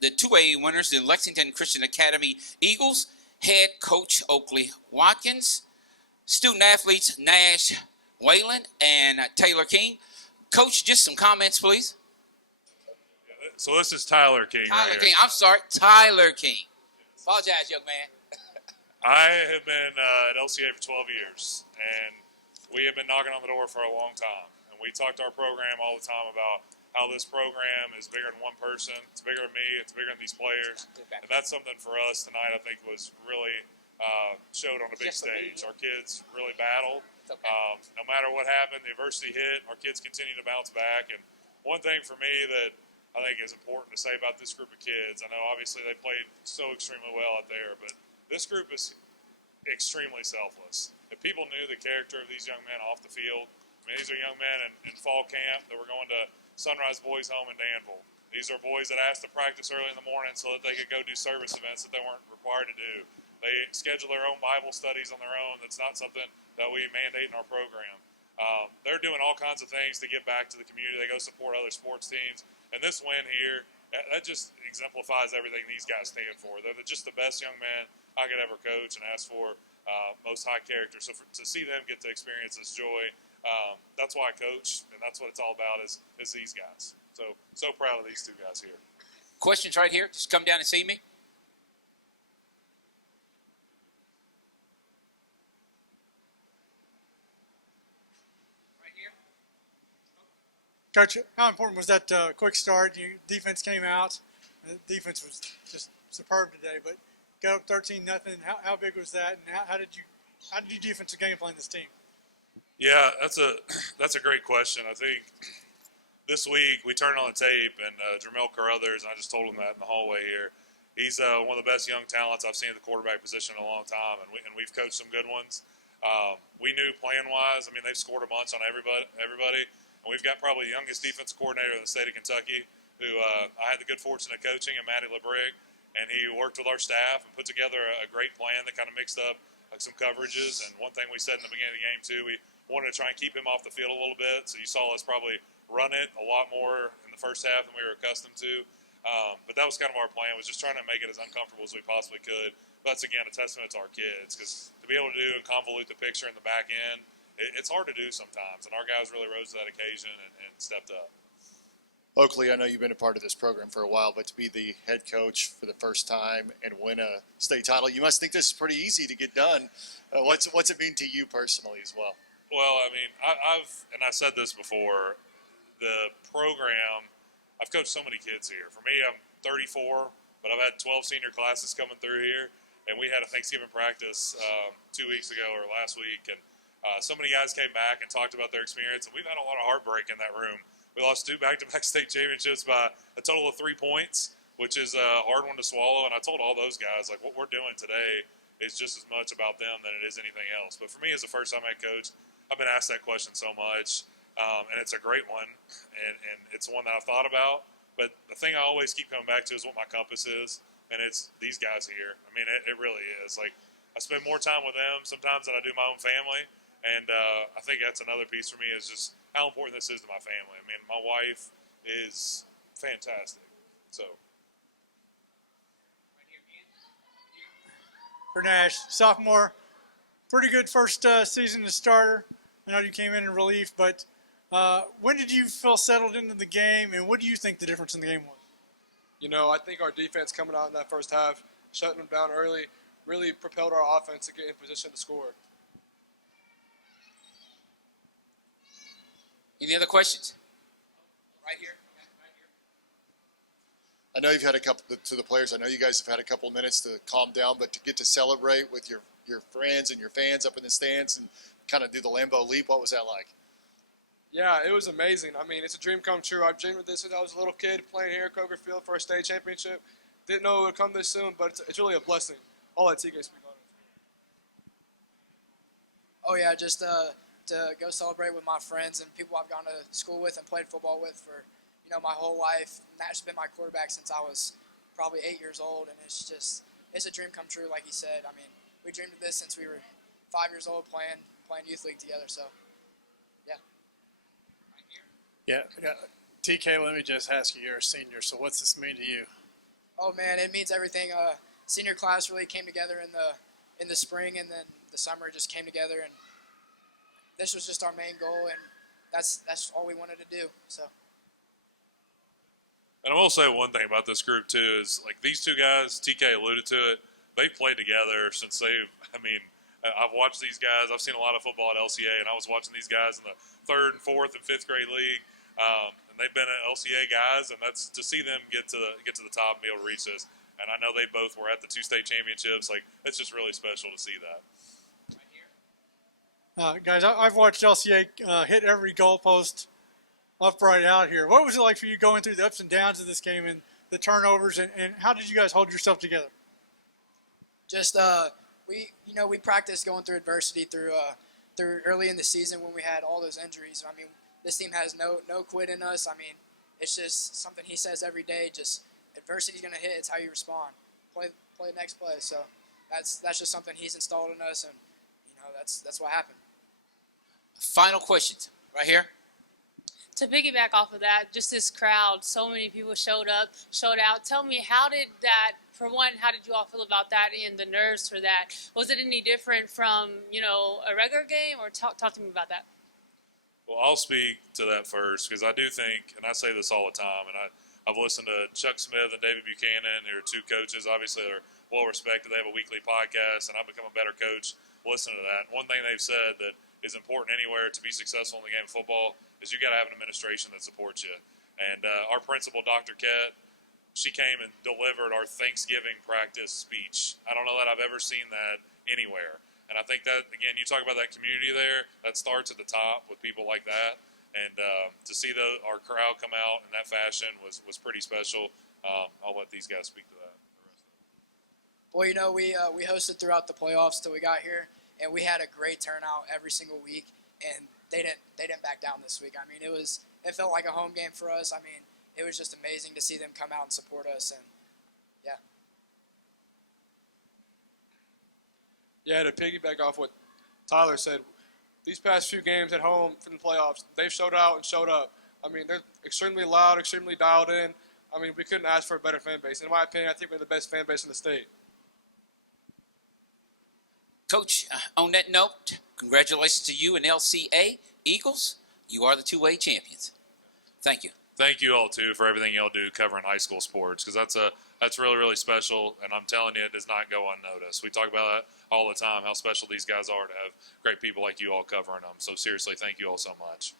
the 2A winners, the Lexington Christian Academy Eagles, head coach Oakley Watkins, student athletes Nash Whalen and Taylor King. Coach, just some comments, please. So this is Tyler King. Tyler right King. here. I'm sorry, Tyler King. Apologize, young man. I have been at LCA for 12 years, and we have been knocking on the door for a long time. And we talk to our program all the time about how this program is bigger than one person. It's bigger than me. It's bigger than these players. And that's something for us tonight I think was really showed on the big stage. Our kids really battled. No matter what happened, the adversity hit, our kids continue to bounce back. And one thing for me that I think is important to say about this group of kids, I know obviously they played so extremely well out there, but this group is extremely selfless. If people knew the character of these young men off the field, I mean, these are young men in fall camp that were going to Sunrise Boys Home in Danville. These are boys that asked to practice early in the morning so that they could go do service events that they weren't required to do. They schedule their own Bible studies on their own. That's not something that we mandate in our program. They're doing all kinds of things to give back to the community. They go support other sports teams. And this win here, that just exemplifies everything these guys stand for. They're just the best young men I could ever coach and ask for, most high character. So to see them get to experience this joy, that's why I coach, and that's what it's all about is these guys. So proud of these two guys here. Questions right here. Just come down and see me. Coach, how important was that quick start? Defense came out. The defense was just superb today, but got up 13-0. How big was that, and how did you defensive game plan this team? Yeah, that's a great question. I think this week we turned on the tape, and Jermel Carruthers, and I just told him that in the hallway here. He's one of the best young talents I've seen at the quarterback position in a long time, and we've coached some good ones. We knew plan-wise. I mean, they've scored a bunch on everybody. And we've got probably the youngest defense coordinator in the state of Kentucky, who I had the good fortune of coaching, and Matty LeBrig, and he worked with our staff and put together a great plan that kind of mixed up some coverages. And one thing we said in the beginning of the game, too, we wanted to try and keep him off the field a little bit. So you saw us probably run it a lot more in the first half than we were accustomed to. But that was kind of our plan, was just trying to make it as uncomfortable as we possibly could. But that's, again, a testament to our kids, because to be able to do and convolute the picture in the back end, it's hard to do sometimes, and our guys really rose to that occasion and stepped up. Oakley, I know you've been a part of this program for a while, but to be the head coach for the first time and win a state title, you must think this is pretty easy to get done. What's it mean to you personally as well? Well, I mean, I said this before, the program, I've coached so many kids here. For me, I'm 34, but I've had 12 senior classes coming through here, and we had a Thanksgiving practice 2 weeks ago or last week, and so many guys came back and talked about their experience, and we've had a lot of heartbreak in that room. We lost 2 back-to-back state championships by a total of 3 points, which is a hard one to swallow. And I told all those guys, like, what we're doing today is just as much about them than it is anything else. But for me, as a first-time head coach, I've been asked that question so much, and it's a great one, and it's one that I've thought about. But the thing I always keep coming back to is what my compass is, and it's these guys here. I mean, it really is. Like, I spend more time with them sometimes than I do my own family. And I think that's another piece for me, is just how important this is to my family. I mean, my wife is fantastic. So. For Nash, sophomore, pretty good first season as starter. I know you came in relief, but when did you feel settled into the game, and what do you think the difference in the game was? You know, I think our defense coming out in that first half, shutting them down early, really propelled our offense to get in position to score. Any other questions? Right here. I know you've had a couple to the players. I know you guys have had a couple of minutes to calm down, but to get to celebrate with your friends and your fans up in the stands and kind of do the Lambeau leap, what was that like? Yeah, it was amazing. I mean, it's a dream come true. I've dreamed of this since I was a little kid playing here at Kroger Field for a state championship. Didn't know it would come this soon, but it's really a blessing. I'll let TK speak on it. Oh yeah, just to go celebrate with my friends and people I've gone to school with and played football with for, my whole life. Nash has been my quarterback since I was probably 8 years old, and it's a dream come true, like he said. I mean, we dreamed of this since we were 5 years old playing youth league together, so, yeah. Yeah. TK, let me just ask you, you're a senior, so what's this mean to you? Oh man, it means everything. Senior class really came together in the spring, and then the summer just came together, and this was just our main goal, and that's all we wanted to do. So. And I will say one thing about this group too is like these two guys, TK alluded to it. They've played together since I've watched these guys. I've seen a lot of football at LCA, and I was watching these guys in the 3rd and 4th and 5th grade league. And they've been LCA guys, and that's to see them get to the top and be able to reach this. And I know they both were at the 2 state championships. Like it's just really special to see that. Guys, I've watched LCA hit every goalpost up right out here. What was it like for you going through the ups and downs of this game and the turnovers, and how did you guys hold yourself together? Just we practiced going through adversity through early in the season when we had all those injuries. I mean, this team has no quit in us. I mean, it's just something he says every day. Just adversity's gonna hit. It's how you respond. Play the next play. So that's just something he's installed in us, and that's what happened. Final questions right here. To piggyback off of that, just this crowd, so many people showed out. Tell me, how did you all feel about that and the nerves for that? Was it any different from, a regular game, or talk to me about that? Well, I'll speak to that first because I do think, and I say this all the time, and I've listened to Chuck Smith and David Buchanan, who are 2 coaches. Obviously, they're well respected. They have a weekly podcast, and I've become a better coach listening to that. One thing they've said that is important anywhere to be successful in the game of football is you got to have an administration that supports you. And our principal, Dr. Kett, she came and delivered our Thanksgiving practice speech. I don't know that I've ever seen that anywhere. And I think that, again, you talk about that community there, that starts at the top with people like that. And to see our crowd come out in that fashion was pretty special. I'll let these guys speak to that. Well, we hosted throughout the playoffs till we got here, and we had a great turnout every single week, and they didn't back down this week. I mean, it felt like a home game for us. I mean, it was just amazing to see them come out and support us, and yeah. Yeah, to piggyback off what Tyler said, these past few games at home from the playoffs, they've showed out and showed up. I mean, they're extremely loud, extremely dialed in. I mean, we couldn't ask for a better fan base. In my opinion, I think we're the best fan base in the state. Coach, on that note, congratulations to you and LCA Eagles. You are the 2A champions. Thank you. Thank you all, too, for everything y'all do covering high school sports because that's really, really special, and I'm telling you, it does not go unnoticed. We talk about that all the time, how special these guys are to have great people like you all covering them. So seriously, thank you all so much.